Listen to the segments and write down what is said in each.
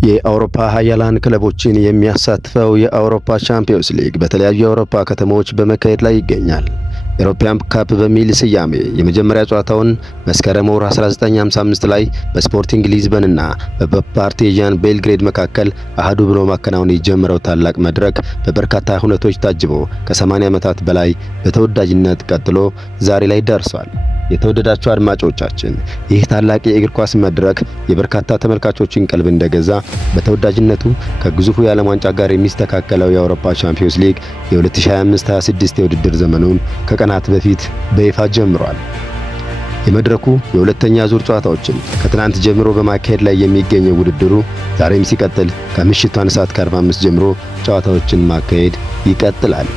የአውሮፓ ሀያላን ክለቦችን የሚያሳትፈው የአውሮፓ ቻምፒዮንስ ሊግ በተለያዩ የአውሮፓ ከተሞች በመካሄድ ላይ ይገኛል። ኢሮፒያን ካፕ በሚል ስያሜ የመጀመሪያ ጨዋታውን መስከረም ወር 1955 ላይ በስፖርቲንግ ሊዝበንና በፓርቲዛን ቤልግሬድ መካከል አህዱ ብሎ ማከናወን የጀመረው ታላቅ መድረክ በበርካታ ሁነቶች ታጅቦ ከ80 ዓመታት በላይ በተወዳጅነት ቀጥሎ ዛሬ ላይ ደርሷል። የተወደዳችሁ አድማጮቻችን ይህ ታላቅ የእግር ኳስ መድረክ የበርካታ ተመልካቾችን ቀልብ እንደገዛ በተወዳጅነቱ ከግዙፉ የዓለም ዋንጫ ጋር የሚስተካከለው የአውሮፓ ቻምፒዮንስ ሊግ የ2025-26 የውድድር ዘመኑን ከቀናት በፊት በይፋ ጀምሯል። የመድረኩ የሁለተኛ ዙር ጨዋታዎችን ከትናንት ጀምሮ በማካሄድ ላይ የሚገኘው ውድድሩ ዛሬም ሲቀጥል ከምሽቱ 1:45 ጀምሮ ጨዋታዎችን ማካሄድ ይቀጥላል።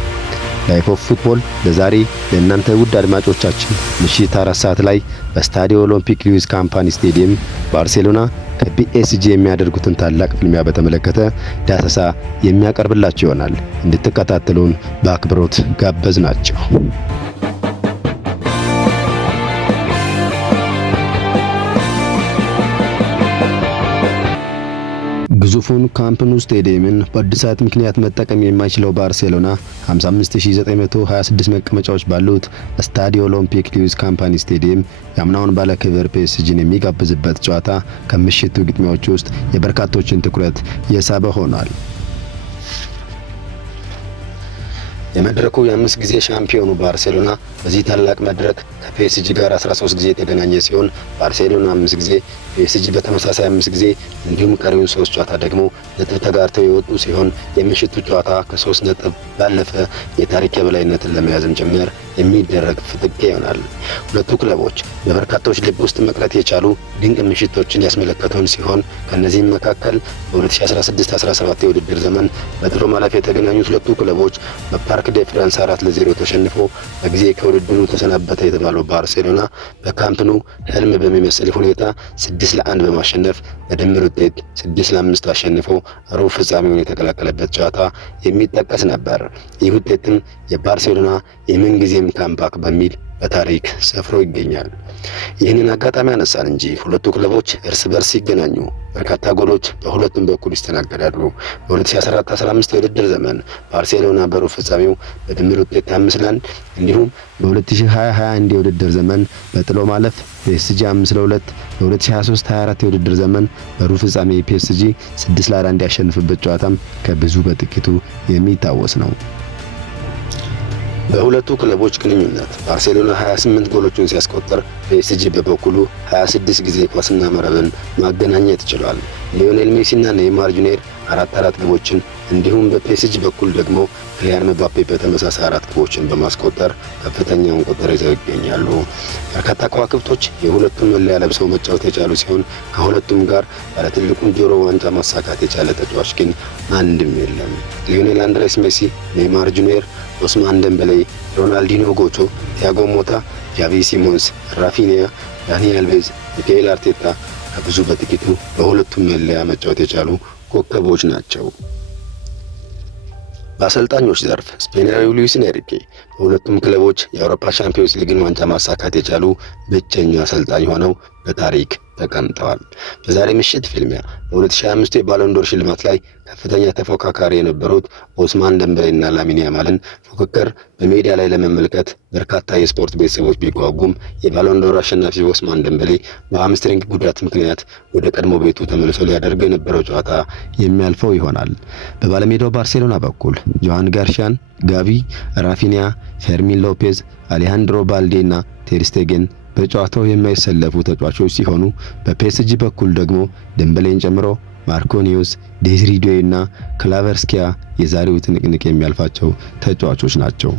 ላይፍ ኦፍ ፉትቦል ለዛሬ ለእናንተ ውድ አድማጮቻችን ምሽት 4 ሰዓት ላይ በስታዲዮ ኦሎምፒክ ሉዊስ ካምፓኒ ስቴዲየም ባርሴሎና ከፒኤስጂ የሚያደርጉትን ታላቅ ፍልሚያ በተመለከተ ዳሰሳ የሚያቀርብላችሁ ይሆናል። እንድትከታተሉን በአክብሮት ጋበዝናችሁ። ግዙፉን ካምፕ ኑ ስቴዲየምን በእድሳት ምክንያት መጠቀም የማይችለው ባርሴሎና 55926 መቀመጫዎች ባሉት ስታዲዮ ኦሎምፒክ ሉዊስ ካምፓኒ ስቴዲየም የአምናውን ባለክብር ፒኤስጂን የሚጋብዝበት ጨዋታ ከምሽቱ ግጥሚያዎች ውስጥ የበርካቶችን ትኩረት የሳበ ሆኗል። የመድረኩ የ5 ጊዜ ሻምፒዮኑ ባርሴሎና በዚህ ታላቅ መድረክ ከፒኤስጂ ጋር 13 ጊዜ የተገናኘ ሲሆን ባርሴሎና 5 ጊዜ፣ ፒኤስጂ በተመሳሳይ 5 ጊዜ እንዲሁም ቀሪውን 3 ጨዋታ ደግሞ ነጥብ ተጋርተው የወጡ ሲሆን የምሽቱ ጨዋታ ከ3 ነጥብ ባለፈ የታሪክ የበላይነትን ለመያዝም ጭምር የሚደረግ ፍትጊያ ይሆናል። ሁለቱ ክለቦች በበርካቶች ልብ ውስጥ መቅረት የቻሉ ድንቅ ምሽቶችን ያስመለከቱን ሲሆን ከነዚህም መካከል በ2016-17 የውድድር ዘመን በጥሎ ማለፍ የተገናኙት ሁለቱ ክለቦች በፓርክ ዴ ፍራንስ 4-0 ተሸንፎ በጊዜ ከውድድሩ ተሰናበተ የተባለው ባርሴሎና በካምፕ ኑ ህልም በሚመስል ሁኔታ 6-1 በማሸነፍ በድምር ውጤት 6-5 አሸንፎ ሩብ ፍጻሜውን የተቀላቀለበት ጨዋታ የሚጠቀስ ነበር። ይህ ውጤትም የባርሴሎና የምንጊዜም ካምባክ በሚል በታሪክ ሰፍሮ ይገኛል። ይህንን አጋጣሚ አነሳን እንጂ ሁለቱ ክለቦች እርስ በርስ ሲገናኙ በርካታ ጎሎች በሁለቱም በኩል ይስተናገዳሉ። በ2014-15 የውድድር ዘመን ባርሴሎና በሩብ ፍጻሜው በድምር ውጤት 5-1 እንዲሁም በ2020-21 የውድድር ዘመን በጥሎ ማለፍ ፒኤስጂ 5-2 በ2023-24 የውድድር ዘመን በሩብ ፍጻሜ ፒኤስጂ 6-1 ያሸንፍበት ጨዋታም ከብዙ በጥቂቱ የሚታወስ ነው። በሁለቱ ክለቦች ግንኙነት ባርሴሎና 28 ጎሎችን ሲያስቆጥር ፒኤስጂ በበኩሉ 26 ጊዜ ኳስና መረብን ማገናኘት ችሏል። ሊዮኔል ሜሲና ኔይማር ጁኒየር 4 ግቦችን እንዲሁም በፒኤስጂ በኩል ደግሞ ክሊያን ምባፔ በተመሳሳይ 4 ግቦችን በማስቆጠር ከፍተኛውን ቁጥር ይዘው ይገኛሉ። በርካታ ከዋክብቶች የሁለቱም መለያ ለብሰው መጫወት የቻሉ ሲሆን ከሁለቱም ጋር ባለ ትልቁን ጆሮ ዋንጫ ማሳካት የቻለ ተጫዋች ግን አንድም የለም። ሊዮኔል አንድሬስ ሜሲ፣ ኔይማር ጁኒየር፣ ኦስማን ደምበሌ፣ ሮናልዲኖ ጎቾ፣ ቲያጎ ሞታ፣ ጃቪ ሲሞንስ፣ ራፊኒያ፣ ዳኒ አልቬዝ፣ ሚካኤል አርቴታ ከብዙ በጥቂቱ በሁለቱም መለያ መጫወት የቻሉ ኮከቦች ናቸው። በአሰልጣኞች ዘርፍ ስፔናዊው ሉዊስ ኤንሪኬ በሁለቱም ክለቦች የአውሮፓ ቻምፒዮንስ ሊግን ዋንጫ ማሳካት የቻሉ ብቸኛው አሰልጣኝ ሆነው በታሪክ ተቀምጠዋል። በዛሬ ምሽት ፍልሚያ በ2025 የባሎንዶር ሽልማት ላይ ከፍተኛ ተፎካካሪ የነበሩት ኦስማን ደምበሌና ላሚን ያማልን ፉክክር በሜዳ ላይ ለመመልከት በርካታ የስፖርት ቤተሰቦች ቢጓጉም የባሎንዶር አሸናፊ ኦስማን ደምበሌ በሃምስትሪንግ ጉዳት ምክንያት ወደ ቀድሞ ቤቱ ተመልሶ ሊያደርገው የነበረው ጨዋታ የሚያልፈው ይሆናል። በባለሜዳው ባርሴሎና በኩል ጆሃን ጋርሻን፣ ጋቪ፣ ራፊኒያ፣ ፌርሚን ሎፔዝ፣ አሌሃንድሮ ባልዴና ቴር ስቴገን በጨዋታው የማይሰለፉ ተጫዋቾች ሲሆኑ በፒኤስጂ በኩል ደግሞ ደምበሌን ጨምሮ ማርኮኒዮስ፣ ዴዝሪ ዶይ እና ክላቨርስኪያ የዛሬው ትንቅንቅ የሚያልፋቸው ተጫዋቾች ናቸው።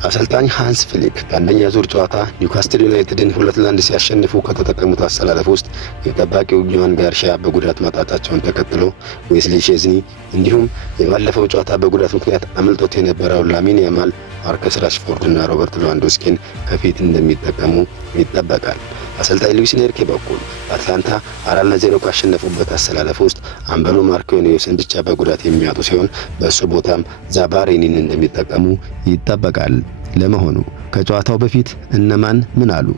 አሰልጣኝ ሃንስ ፍሊክ በአንደኛ ዙር ጨዋታ ኒውካስትል ዩናይትድን 2-1 ሲያሸንፉ ከተጠቀሙት አሰላለፍ ውስጥ የጠባቂው ጆሃን ጋርሻ በጉዳት ማጣታቸውን ተከትሎ ዌስሊ ሼዝኒ እንዲሁም የባለፈው ጨዋታ በጉዳት ምክንያት አምልጦት የነበረው ላሚን ያማል፣ ማርከስ ራሽፎርድ እና ሮበርት ሌዋንዶስኪን ከፊት እንደሚጠቀሙ ይጠበቃል። አሰልጣኝ ሉዊስ ኤንሪኬ በኩል አትላንታ 4-0 ካሸነፉበት አሰላለፍ ውስጥ አምበሉ ማርኮኒዮስን ብቻ በጉዳት የሚያጡ ሲሆን በሱ ቦታም ዛባሬኒን እንደሚጠቀሙ ይጠበቃል። ለመሆኑ ከጨዋታው በፊት እነማን ምን አሉ?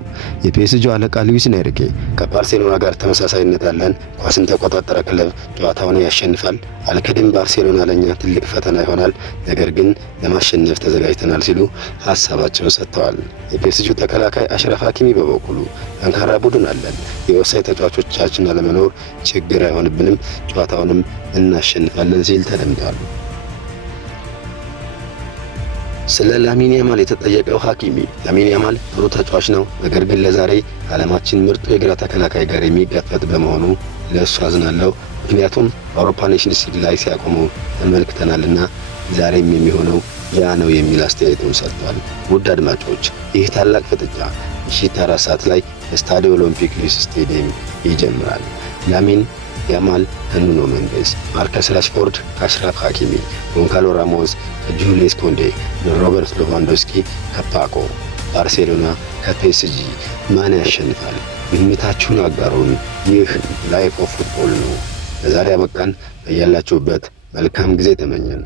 የፒኤስጂው አለቃ ሉዊስ ኤንሪኬ ከባርሴሎና ጋር ተመሳሳይነት ያለን ኳስን ተቆጣጠረ ክለብ ጨዋታውን ያሸንፋል። አልክድም፣ ባርሴሎና ለኛ ትልቅ ፈተና ይሆናል፣ ነገር ግን ለማሸነፍ ተዘጋጅተናል ሲሉ ሀሳባቸውን ሰጥተዋል። የፒኤስጂው ተከላካይ አሽራፍ ሀኪሚ በበኩሉ ጠንካራ ቡድን አለን፣ የወሳኝ ተጫዋቾቻችን አለመኖር ችግር አይሆንብንም፣ ጨዋታውንም እናሸንፋለን ሲል ተደምጧል። ስለ ላሚን ያማል የተጠየቀው ሀኪሚ ላሚን ያማል ጥሩ ተጫዋች ነው፣ ነገር ግን ለዛሬ ዓለማችን ምርጡ የግራ ተከላካይ ጋር የሚጋፈጥ በመሆኑ ለእሱ አዝናለሁ፣ ምክንያቱም በአውሮፓ ኔሽንስ ሊግ ላይ ሲያቆሙ ተመልክተናልና ዛሬም የሚሆነው ያ ነው የሚል አስተያየቱን ሰጥቷል። ውድ አድማጮች፣ ይህ ታላቅ ፍጥጫ ምሽት 4 ሰዓት ላይ በስታዲዮ ኦሎምፒክ ሉዊስ ስቴዲየም ይጀምራል። ላሚን ያማል ከኑኖ ሜንዴስ፣ ማርከስ ራሽፎርድ ከአሽራፍ ሀኪሚ፣ ጎንካሎ ራሞስ ከጁሊየስ ኮንዴ፣ ሮበርት ሌቫንዶስኪ ከፓኮ። ባርሴሎና ከፒኤስጂ ማን ያሸንፋል? ግምታችሁን አጋሩን። ይህ ላይፍ ኦፍ ፉትቦል ነው። ለዛሬ አበቃን። በያላችሁበት መልካም ጊዜ ተመኘን።